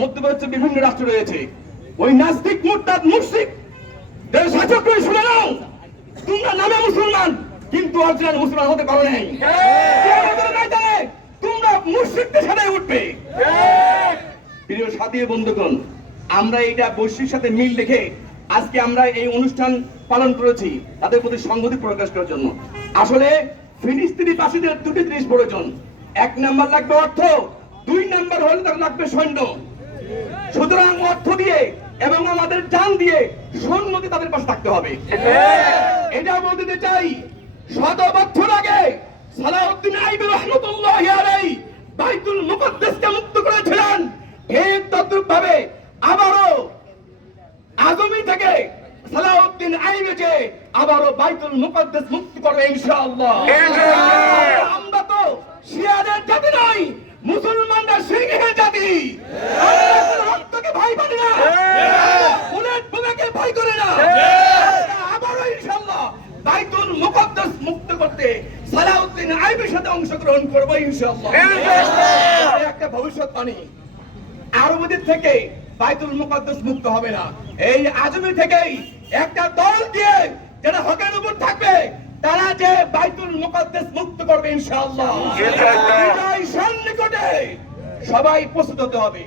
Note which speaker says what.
Speaker 1: মধ্যপ্রাচ্যে বিভিন্ন রাষ্ট্র রয়েছে। ওই নাস্তিক মুরতাদ করে শুনে নাও? তোমরা নামে মুসলমান কিন্তু অরিজিনাল মুসলমান হতে পারো নাই। তোমরা সাথে উঠবে। প্রিয় সাথী বন্ধুগণ আমরা এটা বৈশ্বিক সাথে মিল দেখে আজকে আমরা এই অনুষ্ঠান পালন করেছি তাদের প্রতি সংহতি প্রকাশ করার জন্য। আসলে ফিলিস্তিনি বাসীদের দুটি জিনিস প্রয়োজন। এক নাম্বার লাগবে অর্থ দুই নাম্বার হলে তার লাগবে সৈন্য। সুতরাং অর্থ দিয়ে এবং আমাদের জান দিয়ে সৈন্যকে তাদের পাশে থাকতে হবে। এটা বলতে চাই শত বছর আগে সালাউদ্দিন আইবি রহমতুল্লাহ আলাই বাইতুল মুকদ্দাসকে মুক্ত করেছিলেন। ঠিক তদ্রুপ ভাবে আবারও আজমি থেকে সালাউদ্দিন আইবেকে আবারও বাইতুল মুকদ্দাস মুক্ত করবে ইনশাআল্লাহ। আমরা তো শিয়াদের জাতি নই মুসলমানরা সিংহের জাতি আমরা কোনো রক্তকে ভয় পাই না বুলেট বোমাকে ভয় করে না আবারও ইনশাআল্লাহ বাইতুল মুকদ্দাস মুক্ত করতে সালাউদ্দিন আইবের সাথে অংশগ্রহণ করব এটা একটা ভবিষ্যৎবাণী। আরবদের থেকে বাইতুল মুকাদ্দস মুক্ত হবে না। এই আজমি থেকেই একটা দল দিয়ে যারা হকের উপর থাকবে তারা যে বাইতুল মুকদ্দাস মুক্ত করবে ইনশাআল্লাহ। বিজয় সন্নিকটে সবাই প্রস্তুত হতে হবে।